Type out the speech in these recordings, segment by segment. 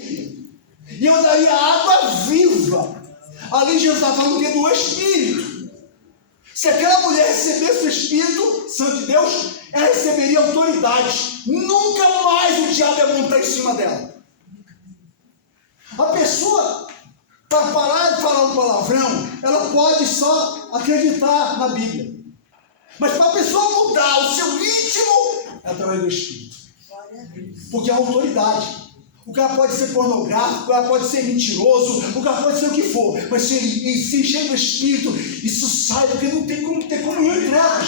e eu daria água viva. Ali Jesus está falando do Espírito. Se aquela mulher recebesse o Espírito Santo de Deus, ela receberia autoridade. Nunca mais o diabo ia montar em cima dela. A pessoa, para parar de falar um palavrão, ela pode só acreditar na Bíblia. Mas para a pessoa mudar o seu íntimo, é através do Espírito. Porque é autoridade. O cara pode ser pornográfico, o cara pode ser mentiroso, o cara pode ser o que for. Mas se ele se encher do Espírito, isso sai, porque não tem como ter comunhão entre elas.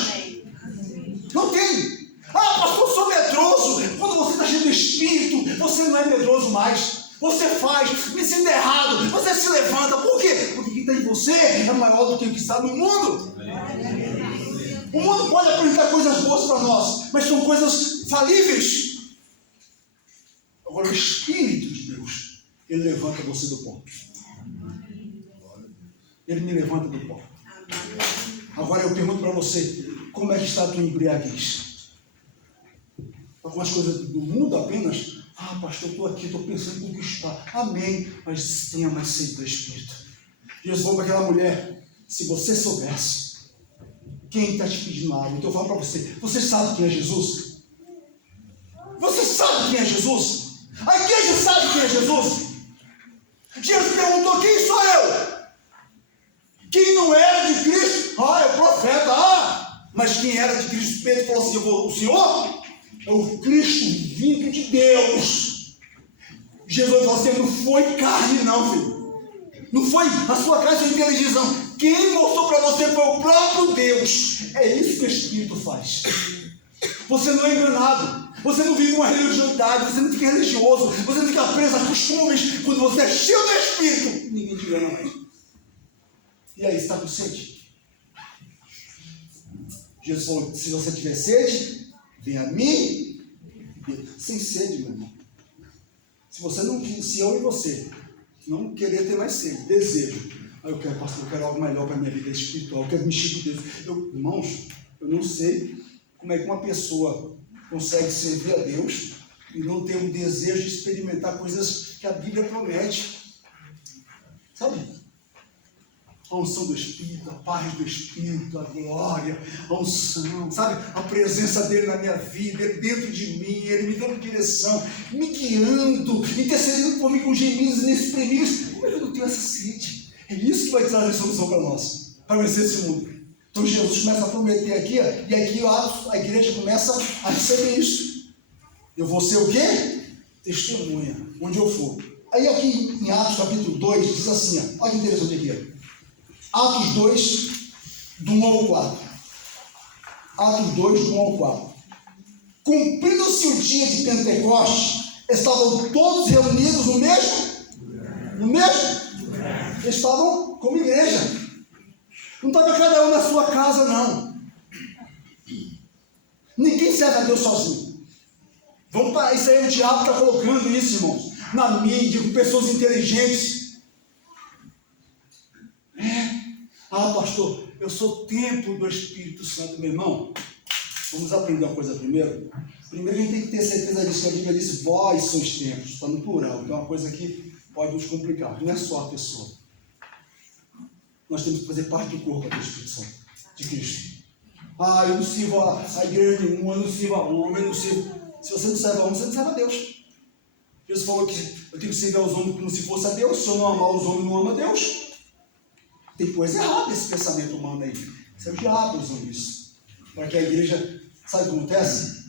Não tem. Ah, pastor, eu sou medroso. Quando você está cheio do Espírito, você não é medroso mais. Você faz, me sinta errado, você se levanta. Por quê? Porque o que está em você é maior do que o que está no mundo. O mundo pode apresentar coisas boas para nós, mas são coisas falíveis. Agora o Espírito de Deus, ele levanta você do pó. Ele me levanta do pó. Agora eu pergunto para você, como é que está a tua embriaguez? Algumas coisas do mundo apenas. Ah, pastor, eu estou aqui, estou pensando em conquistar. Amém. Mas tenha mais sede do Espírito. Jesus falou para aquela mulher, se você soubesse quem está te pedindo água, então eu falo para você, você sabe quem é Jesus? Você sabe quem é Jesus? A igreja sabe quem é Jesus? Jesus perguntou, quem sou eu? Quem não era de Cristo? Ah, é o profeta. Ah, mas quem era de Cristo? Pedro falou assim, o Senhor é o Cristo vindo de Deus. Jesus falou assim, não foi carne não, filho. Não foi a sua carne, a sua inteligência. Quem mostrou para você foi o próprio Deus. É isso que o Espírito faz. Você não é enganado. Você não vive uma religiosidade. Você não fica religioso. Você não fica preso a costumes. Quando você é cheio do Espírito, ninguém te engana mais. E aí, você está com sede? Jesus falou, se você tiver sede, vem a mim. Sem sede, meu irmão. Se eu e você não querer ter mais sede, desejo. Eu quero, pastor, eu quero algo melhor para a minha vida espiritual, eu quero mexer com Deus. Irmãos, eu não sei como é que uma pessoa consegue servir a Deus e não ter um desejo de experimentar coisas que a Bíblia promete. Sabe? A unção do Espírito, a paz do Espírito, a glória, a unção, sabe? A presença dele na minha vida, ele dentro de mim, ele me dando direção, me guiando, intercedendo por mim com gemidos inexprimíveis. Como é que eu não tenho essa sede? É isso que vai trazer solução para nós, para vencer esse mundo. Então Jesus começa a prometer aqui, e aqui a igreja começa a receber isso. Eu vou ser o quê? Testemunha, onde eu for. Aí aqui em Atos capítulo 2, diz assim, olha que interessante aqui. Atos 2, do 1 ao 4. Atos 2, do 1 ao 4. Cumprindo-se o dia de Pentecostes, estavam todos reunidos no mesmo? No mesmo? Eles estavam como igreja. Não estava cada um na sua casa, não. Ninguém serve a Deus sozinho. Vamos para isso aí, o diabo está colocando isso, irmãos, na mídia, com pessoas inteligentes. Ah, pastor, eu sou templo do Espírito Santo, meu irmão. Vamos aprender uma coisa primeiro. Primeiro a gente tem que ter certeza disso, que a Bíblia diz, vós sois templos, está no plural, que é uma coisa que pode nos complicar, não é só a pessoa. Nós temos que fazer parte do corpo do Espírito Santo, de Cristo. Ah, eu não sirvo a igreja nenhuma, eu não sirvo a homem, eu não sirvo. Se você não serve a homem, você não serve a Deus. Jesus falou que eu tenho que servir aos homens como se fosse a Deus. Se eu não amar os homens, não ama a Deus. Tem coisa errada nesse pensamento humano aí. Isso é o diabo usando isso. Para que a igreja, sabe o que acontece?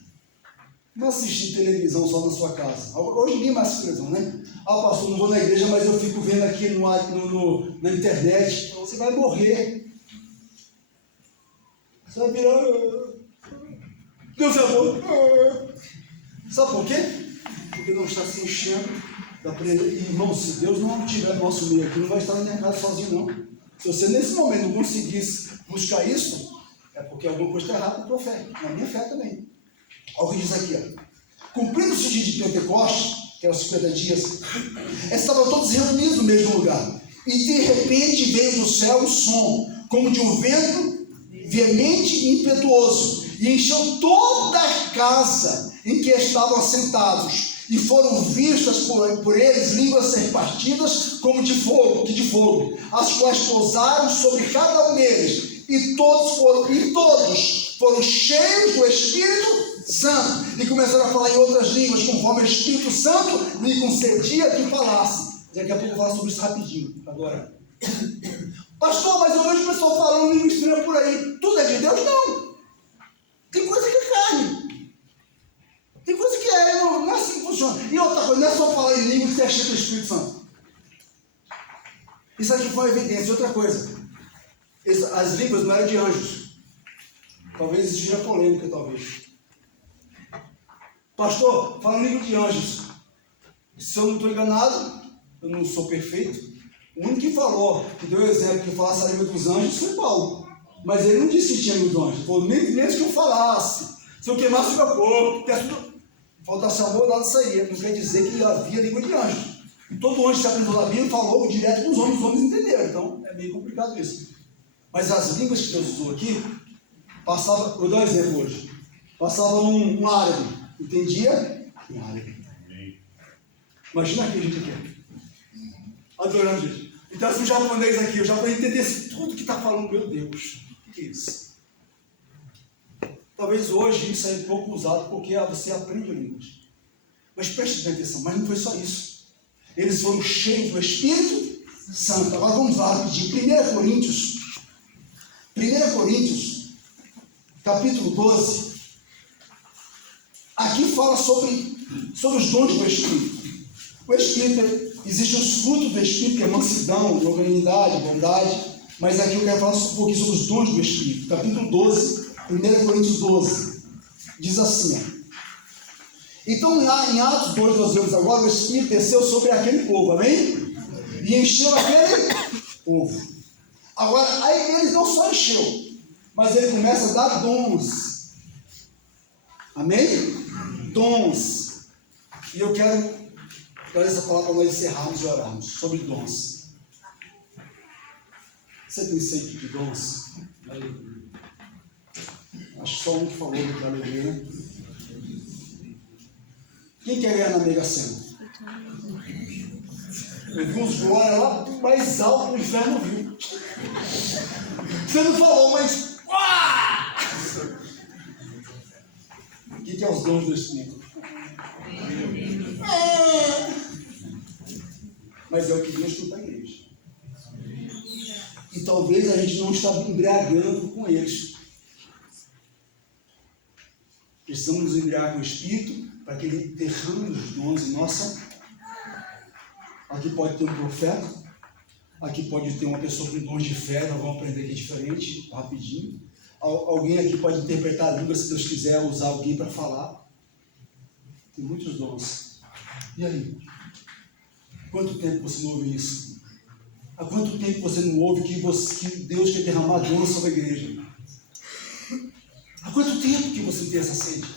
Não assistir televisão só na sua casa. Hoje ninguém mais assiste televisão, né? Ah, pastor, não vou na igreja, mas eu fico vendo aqui na internet. Então você vai morrer. Você vai virar... Deus é amor. Sabe por quê? Porque não está se enchendo da presença. Irmão, se Deus não estiver no nosso meio aqui, não vai estar na minha casa sozinho, não. Se você nesse momento não conseguisse buscar isso, é porque alguma coisa está errada na tua fé, na minha fé também. Olha o que diz aqui, ó. Cumprindo-se o dia de Pentecostes, que é os 50 dias, estavam todos reunidos no mesmo lugar. E de repente veio do céu um som, como de um vento veemente e impetuoso, e encheu toda a casa em que estavam assentados. E foram vistas por eles línguas ser partidas como de fogo, as quais pousaram sobre cada um deles, e todos foram cheios do Espírito Santo, e começaram a falar em outras línguas, conforme o Espírito Santo lhe concedia que falasse. Daqui a pouco eu vou falar sobre isso rapidinho, agora. Pastor, mas eu vejo o pessoal falando língua estranha por aí. Tudo é de Deus? Não. Tem coisa que é carne. Tem coisa que não é assim que funciona. E outra coisa, não é só falar em língua que você é cheio do Espírito Santo. Isso aqui foi uma evidência. Outra coisa, as línguas não eram de anjos. Talvez isso seja polêmica, talvez. Pastor, fala em língua de anjos. Se eu não estou enganado, eu não sou perfeito. O único que falou, que deu exemplo, que falasse a língua dos anjos, foi Paulo. Mas ele não disse que tinha língua dos anjos. Falou, nem que eu falasse. Se eu queimasse o meu corpo, faltasse amor, nada saía. Não quer dizer que havia língua de anjos. E todo anjo que se aprendeu na Bíblia falou direto com os homens entenderam. Então, é meio complicado isso. Mas as línguas que Deus usou aqui, vou dar um exemplo hoje. Passava um árabe, entendia? Em árabe. Imagina aqui a gente aqui. Adorando, gente. Então, esse japonês aqui, o japonês entender tudo que está falando, meu Deus, o que é isso? Talvez hoje isso é um pouco usado porque você aprende línguas. Mas preste bem atenção, mas não foi só isso. Eles foram cheios do Espírito Santo. Agora vamos lá rapidinho. 1 Coríntios, capítulo 12. Aqui fala sobre os dons do Espírito. O Espírito, existem os frutos do Espírito, que é mansidão, longanimidade, bondade, mas aqui eu quero falar um pouquinho sobre os dons do Espírito. Capítulo 12, 1 Coríntios 12, diz assim, então em Atos 2 nós vemos agora, o Espírito desceu sobre aquele povo, amém? E encheu aquele povo. Agora, aí eles não só encheu, mas ele começa a dar dons, amém? Dons. E eu quero dar essa palavra para nós encerrarmos e orarmos sobre dons. Você tem sede de dons? Acho que só um que falou da alegria, né? Quem quer ganhar na Mega Sena? Eu vi uns glórias lá mais alto que o inferno viu. Você não falou, mas... O que é os dons do Espírito? Mas é o que Deus tem para a igreja. E talvez a gente não está embriagando com eles. Precisamos nos embriagar com o Espírito para que ele derrame os dons em nossa. Aqui pode ter um profeta, aqui pode ter uma pessoa com dons de fé, nós vamos aprender que é diferente, rapidinho. Alguém aqui pode interpretar a língua, se Deus quiser usar alguém para falar. Tem muitos dons. E aí? Quanto tempo você não ouve isso? Há quanto tempo você não ouve que Deus quer derramar dons sobre a igreja? Há quanto tempo que você tem essa sede?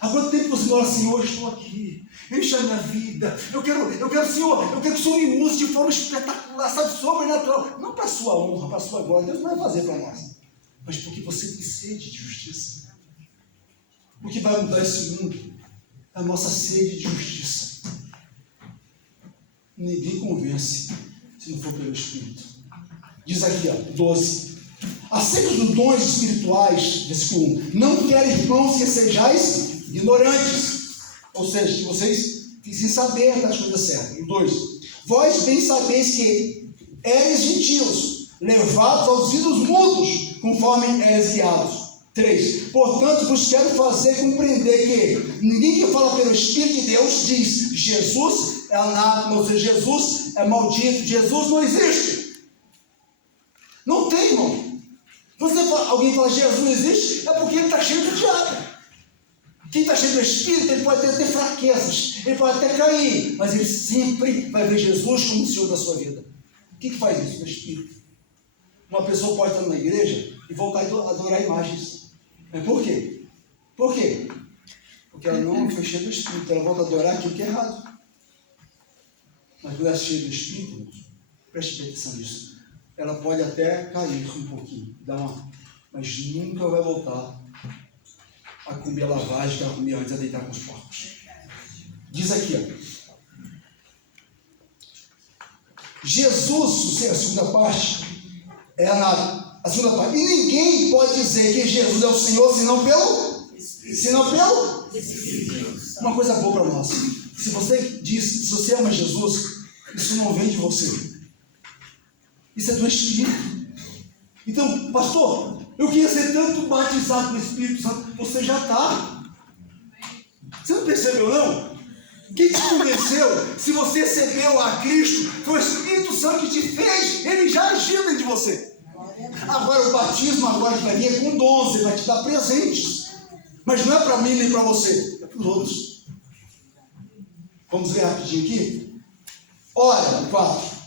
Há quanto tempo você fala, Senhor, estou aqui, enche a minha vida, eu quero, Senhor, eu quero que o Senhor me use de forma espetacular, sabe, sobrenatural, não para a sua honra, para a sua glória, Deus não vai fazer para nós, mas porque você tem sede de justiça. O que vai mudar esse mundo é a nossa sede de justiça. Ninguém convence se não for pelo Espírito. Diz aqui, 12. Acerca dos dons espirituais, versículo 1, não quero, irmãos, que sejais ignorantes, ou seja, que vocês fiquem saber das coisas certas. E 2, vós bem sabeis que eres gentios, levados aos ídolos mudos, conforme eres guiados. 3, portanto vos quero fazer compreender que ninguém que fala pelo Espírito de Deus diz Jesus é anátema, ou seja, Jesus é maldito, Jesus não existe. Não tem, irmão. Alguém fala Jesus não existe, é porque ele está cheio do diabo. Quem está cheio do Espírito, ele pode ter fraquezas, ele pode até cair, mas ele sempre vai ver Jesus como o Senhor da sua vida. O que faz isso? O Espírito. Uma pessoa pode estar na igreja e voltar a adorar imagens. Mas por quê? Por quê? Porque ela não foi cheia do Espírito, ela volta a adorar aquilo que é errado. Mas quando ela é cheia do Espírito, preste atenção nisso, ela pode até cair um pouquinho, mas nunca vai voltar a comer a lavagem que ela comia antes de deitar com os porcos. Diz aqui, ó. Jesus, a segunda parte, a segunda parte. E ninguém pode dizer que Jesus é o Senhor senão pelo uma coisa boa para nós. Se você ama Jesus, isso não vem de você. Isso é do Espírito. Então, pastor, eu queria ser tanto batizado com o Espírito Santo. Você já está. Você não percebeu, não? Quem te convenceu? Se você recebeu a Cristo, foi o Espírito Santo que te fez. Ele já agiu dentro de você. Agora o batismo agora vai vir é com dons. Ele vai te dar presentes. Mas não é para mim nem para você. É para os outros. Vamos ver rapidinho aqui. Ora, 4.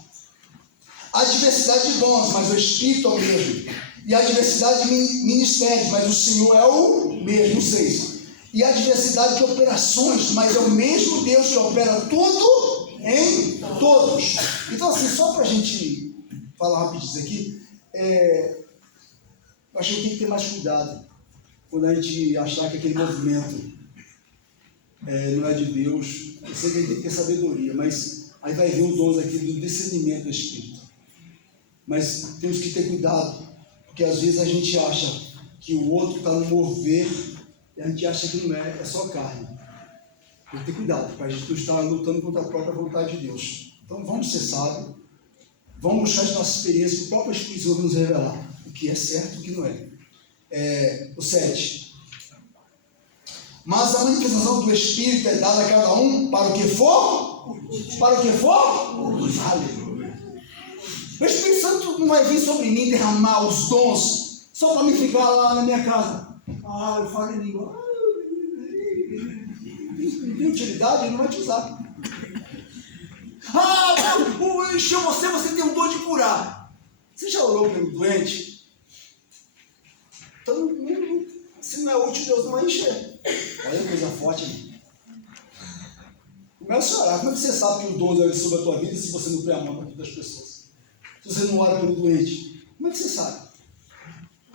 Há diversidade de dons, mas o Espírito é o mesmo. E há diversidade de ministérios, mas o Senhor é o mesmo. 6. E há diversidade de operações, mas é o mesmo Deus que opera tudo em todos. Então, assim, só para a gente falar rapidinho aqui, eu acho que tem que ter mais cuidado quando a gente achar que aquele movimento não é de Deus. Eu sei que a gente tem que ter sabedoria, mas aí vai ver os dons aqui do discernimento do Espírito. Mas temos que ter cuidado, porque às vezes a gente acha que o outro está no mover e a gente acha que não é só carne. Tem que ter cuidado, para a gente não estar lutando contra a própria vontade de Deus. Então vamos ser sábios, vamos buscar as nossas experiências, que o próprio Espírito vai nos revelar o que é certo e o que não é. O 7. Mas a manifestação do Espírito é dada a cada um para o que for? Para o que for? Aleluia. O Espírito Santo não vai vir sobre mim derramar os dons só para me ficar lá na minha casa. Eu falo em língua. Não tem utilidade, ele não vai te usar. Encheu você tem um dom de curar. Você já orou pelo doente? Então, se não é útil, Deus não vai encher. Olha que coisa forte ali. Começa a chorar. Como é que você sabe que o dom é sobre a tua vida se você não põe a mão na vida das pessoas? Se você não ora pelo doente, como é que você sabe?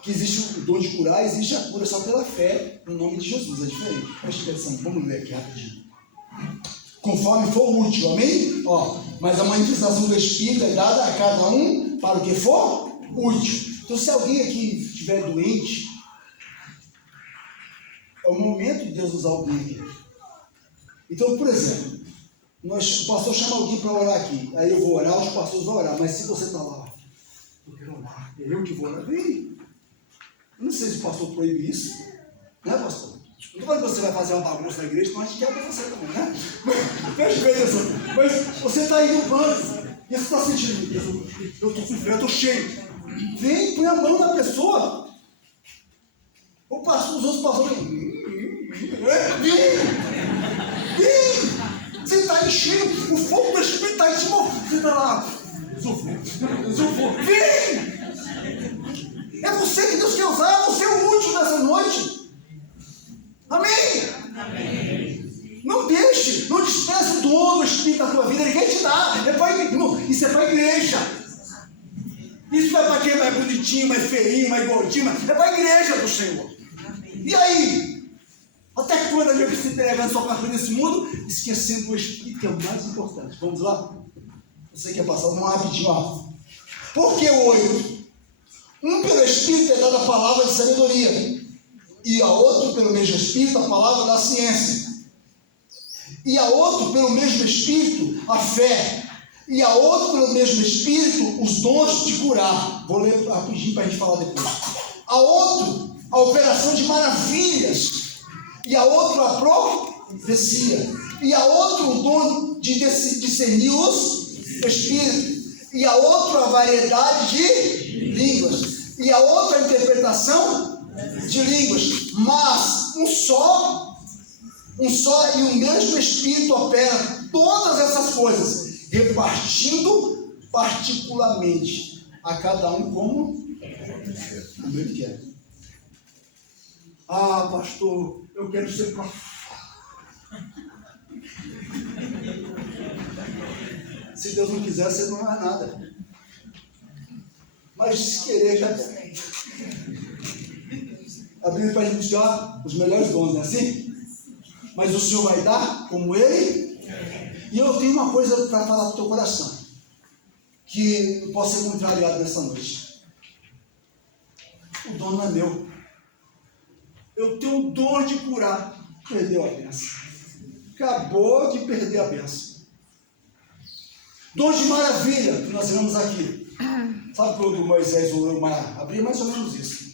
Que existe o dom de curar, existe a cura só pela fé no nome de Jesus, é diferente. Preste atenção, vamos ler aqui rapidinho. Conforme for útil, amém? Mas a manifestação do Espírito é dada a cada um para o que for útil. Então, se alguém aqui estiver doente, é o momento de Deus usar alguém aqui. Então, por exemplo, o pastor chama alguém para orar aqui, aí eu vou orar, os pastores vão orar, mas se você está lá, eu quero orar, é eu que vou orar, vem. Eu não sei se o pastor proíbe isso, né, pastor? Não falando que você vai fazer uma bagunça na igreja, mas a gente quer para você também, né? Mas você está aí no banco, e você está sentindo, eu estou com frio, eu estou cheio. Vem, põe a mão na pessoa. O pastor, os outros pastores, vem. Você está enchendo, o fogo do Espírito está em cima, você está lá, zufo, vem! É você que Deus quer usar, é você o útil dessa noite. Amém? Não deixe, não despreze o dom do Espírito da tua vida, ele quer te dar, isso é para a igreja. Isso não é para quem é mais bonitinho, mais feinho, mais gordinho, é para a igreja do Senhor. E aí? Até quando a gente se entregando só para as coisas desse mundo, esquecendo o Espírito, que é o mais importante. Vamos lá? Você quer passar uma rapidinho, Por que o 8? Um pelo Espírito é dada a palavra de sabedoria, e a outro pelo mesmo Espírito a palavra da ciência, e a outro pelo mesmo Espírito a fé, e a outro pelo mesmo Espírito os dons de curar. Vou ler rapidinho para a gente falar depois. A outro a operação de maravilhas, e a outro a profecia, e a outro o dom de discernir os espíritos, e a outro a variedade de línguas, e a outra a interpretação de línguas, mas um só e o mesmo Espírito opera todas essas coisas, repartindo particularmente a cada um como ele quer. Pastor, eu quero ser profeta. Se Deus não quiser, você não é nada. Mas se querer, já tem. A Bíblia pode buscar os melhores dons, não é assim? mas o Senhor vai dar como Ele. E eu tenho uma coisa para falar para o teu coração, que pode ser contrariado nessa noite. O dom não é meu. Eu tenho o dom de curar. Perdeu a bênção. Acabou de perder a bênção. Dom de maravilha, que nós vemos aqui. Sabe quando Moisés orou o mar? Abria mais ou menos isso.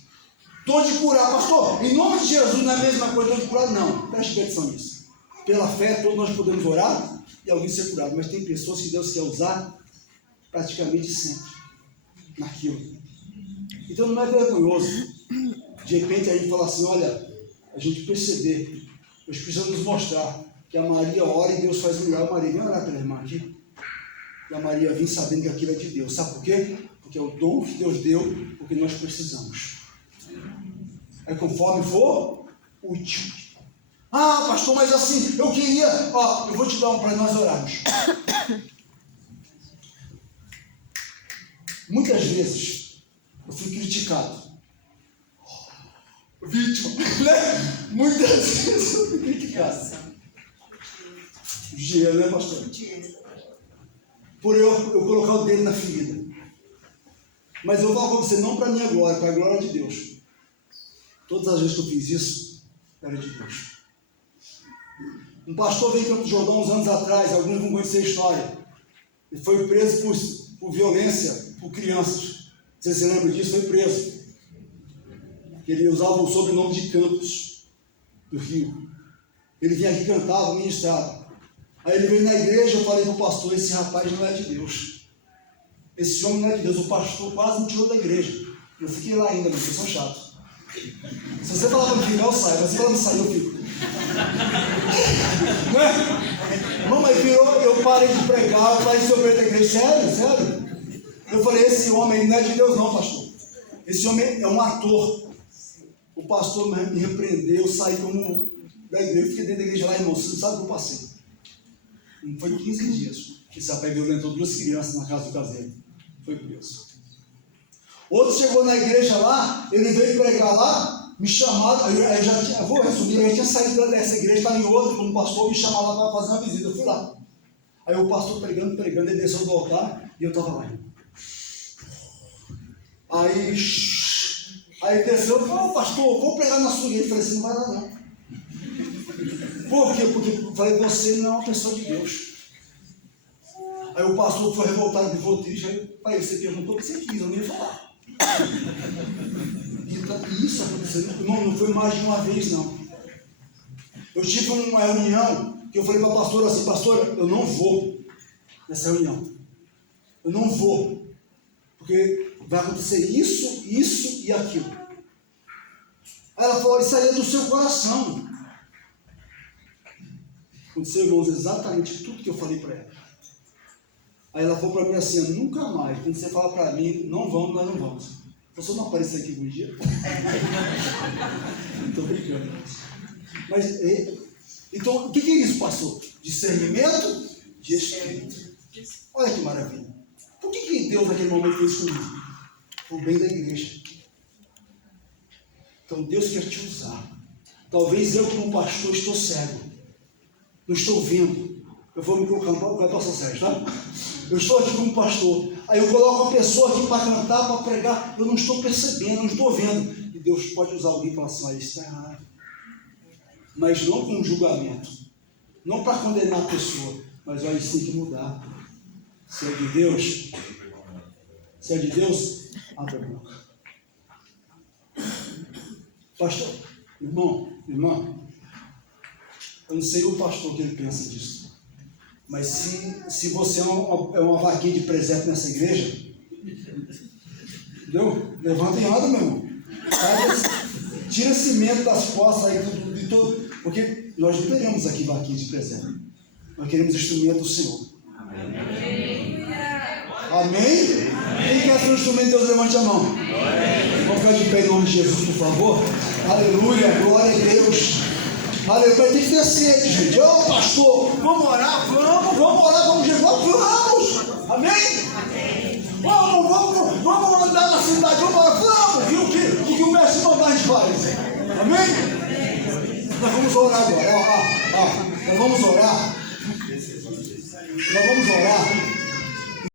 Dom de curar, pastor, em nome de Jesus não é a mesma coisa dom de curar? Não, preste atenção nisso. Pela fé, todos nós podemos orar e alguém ser curado, mas tem pessoas que Deus quer usar praticamente sempre naquilo. Então não é vergonhoso. De repente a gente fala assim, olha, a gente perceber, nós precisamos mostrar que a Maria ora e Deus faz milagre. Maria, vem orar pela irmã aqui. E a Maria vem sabendo que aquilo é de Deus. Sabe por quê? Porque é o dom que Deus deu, porque nós precisamos. Aí conforme for útil. Ah, pastor, mas assim, eu queria... Ó, eu vou te dar um para nós orarmos. Muitas vezes eu fui criticado. Vítima, né? Muitas vezes eu fui criticado. Dinheiro, né, pastor? Por eu colocar o dedo na ferida. Mas eu falo para você, não para a minha glória, para a glória de Deus. Todas as vezes que eu fiz isso, era de Deus. Um pastor veio em Campo do Jordão uns anos atrás, alguns vão conhecer a história. Ele foi preso por violência, por crianças. Você se lembra disso? Foi preso. Ele usava o sobrenome de Campos, do Rio. Ele vinha aqui, cantava, ministrava. Aí ele veio na igreja, eu falei para o pastor, esse rapaz não é de Deus. Esse homem não é de Deus. O pastor quase me tirou da igreja. Eu fiquei lá ainda, mas eu sou chato. Se você falar para mim, eu saio. Mas se falar não sair, eu fico. Né? Mamãe virou, eu parei de pregar, eu parei de sobreviver da igreja. Sério? Eu falei, esse homem não é de Deus não, pastor. Esse homem é um ator. O pastor me repreendeu, eu saí como da igreja, fiquei dentro da igreja lá, irmão, você não sabe o que eu passei. Não foi 15 dias. Esse rapaz violentou 2 crianças na casa do caseiro. Foi preso. Outro chegou na igreja lá, ele veio pregar lá, me chamaram, eu vou resumir, eu já tinha saído dessa igreja, estava em outra, como pastor, me chamou lá para fazer uma visita, eu fui lá. Aí o pastor pregando, ele desceu do altar, e eu estava lá. Aí desceu, eu falei, pastor, vou pregar na sua igreja. Eu falei assim, não vai lá não. Por quê? Porque eu falei, você não é uma pessoa de Deus. Aí o pastor foi revoltado, me voltou triste. Aí eu você perguntou o que você quis, eu não ia falar. E isso aconteceu, não foi mais de uma vez, não. Eu tive uma reunião que eu falei para a pastora assim, pastora, eu não vou nessa reunião. Eu não vou. Porque vai acontecer isso, isso e aquilo. Aí ela falou, isso aí é do seu coração. Aconteceu, irmãos, exatamente tudo que eu falei para ela. Aí ela falou para mim assim, nunca mais, quando você fala para mim, não vamos, nós não vamos. Você não aparecer aqui um dia? Não estou brincando. Mas, então, o que é isso, pastor? Discernimento de espírito. Olha que maravilha. Por que Deus naquele momento fez comigo? Por bem da igreja. Então Deus quer te usar. Talvez eu como pastor estou cego. Não estou vendo. Eu vou me colocar com a pastor Sérgio, tá? Eu estou aqui como pastor. Aí eu coloco uma pessoa aqui para cantar, para pregar. Eu não estou percebendo, não estou vendo. E Deus pode usar alguém e falar assim, olha, isso está errado. Mas não com julgamento. Não para condenar a pessoa. Mas olha, isso tem que mudar. Se é de Deus, se é de Deus, abre a boca. Pastor, irmã, eu não sei o pastor que ele pensa disso. Mas se você é uma vaquinha de presépio nessa igreja, entendeu? Levanta e anda, meu irmão. Tira cimento das costas aí, de todo. Porque nós não queremos aqui vaquinha de presépio. Nós queremos instrumento do Senhor. Amém? Quem quer ser um instrumento de Deus, levante a mão. Vamos ficar de pé em nome de Jesus, por favor. Aleluia, glória a Deus. Aleluia, tem que ter sede, gente. Ô pastor, vamos orar? Vamos orar como Jesus? Vamos! Amém? Vamos andar na cidade, vamos orar, vamos! Viu o que o mestre mandar a gente faz? Amém? Nós vamos orar agora. Ó, nós vamos orar.